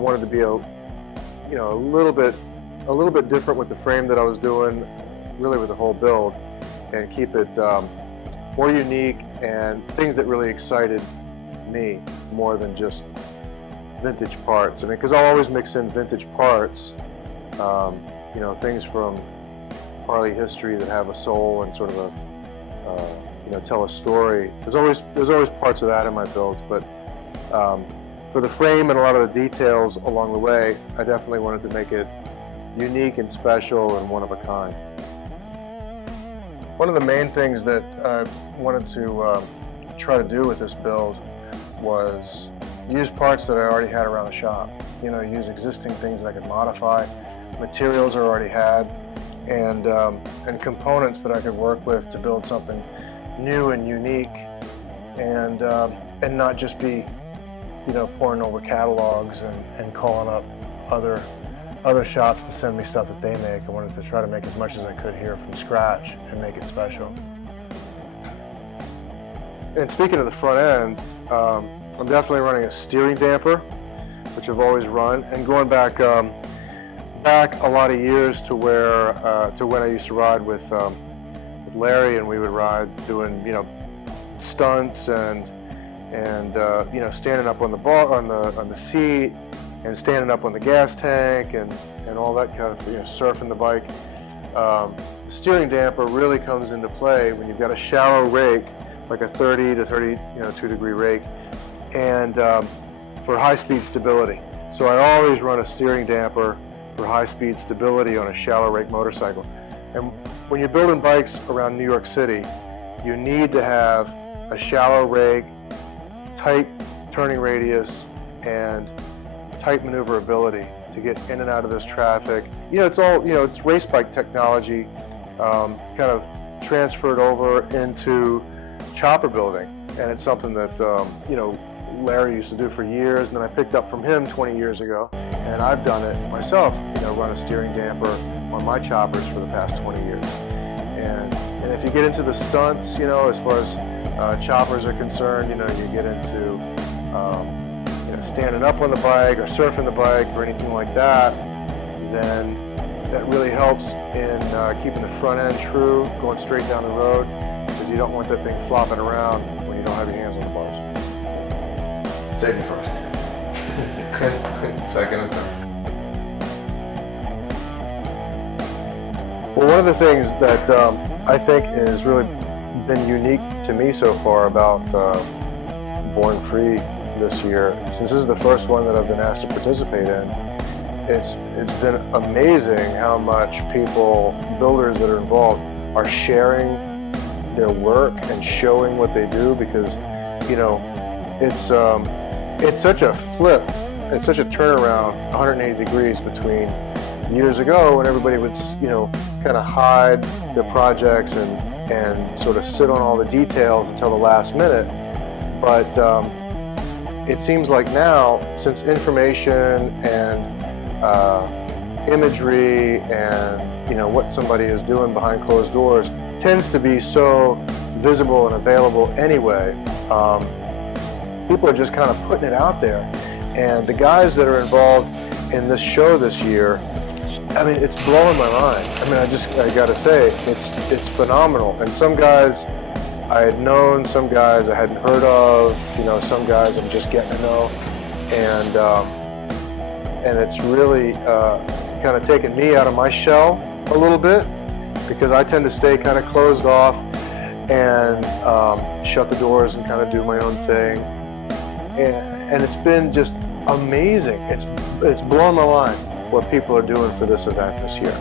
wanted to be a little bit different with the frame that I was doing, really with the whole build, and keep it more unique and things that really excited me more than just vintage parts. I mean, because I'll always mix in vintage parts, things from Harley history that have a soul and sort of a tell a story. There's always parts of that in my builds, but for the frame and a lot of the details along the way, I definitely wanted to make it unique and special and one of a kind. One of the main things that I wanted to try to do with this build was use parts that I already had around the shop. Use existing things that I could modify, materials I already had, and components that I could work with to build something new and unique, and not just be, pouring over catalogs and calling up other shops to send me stuff that they make. I wanted to try to make as much as I could here from scratch and make it special. And speaking of the front end, I'm definitely running a steering damper, which I've always run, and going back a lot of years to when I used to ride with Larry, and we would ride doing stunts and standing up on the bar on the seat, and standing up on the gas tank and all that kind of surfing the bike. The steering damper really comes into play when you've got a shallow rake, like a 30 to 32 degree rake, and for high-speed stability. So I always run a steering damper for high-speed stability on a shallow rake motorcycle. And when you're building bikes around New York City, you need to have a shallow rake, tight turning radius, and tight maneuverability to get in and out of this traffic. It's race bike technology kind of transferred over into chopper building, and it's something that Larry used to do for years, and then I picked up from him 20 years ago, and I've done it myself, run a steering damper on my choppers for the past 20 years. And if you get into the stunts, as far as choppers are concerned, you get into standing up on the bike or surfing the bike or anything like that, then that really helps in keeping the front end true, going straight down the road, because you don't want that thing flopping around when you don't have your hands on the bars. Save me first. Second and third. Well, one of the things that I think has really been unique to me so far about Born Free this year, since this is the first one that I've been asked to participate in, it's been amazing how much builders that are involved, are sharing their work and showing what they do, because it's such a flip, it's such a turnaround, 180 degrees between years ago when everybody would kind of hide their projects and sort of sit on all the details until the last minute. But it seems like now, since information and imagery and what somebody is doing behind closed doors tends to be so visible and available anyway, people are just kind of putting it out there. And the guys that are involved in this show this year, I mean, it's blowing my mind. I mean, I gotta say, it's phenomenal. And some guys I had known, some guys I hadn't heard of, some guys I'm just getting to know. And it's really kind of taken me out of my shell a little bit, because I tend to stay kind of closed off and shut the doors and kind of do my own thing. And it's been just amazing. It's blown my mind what people are doing for this event this year.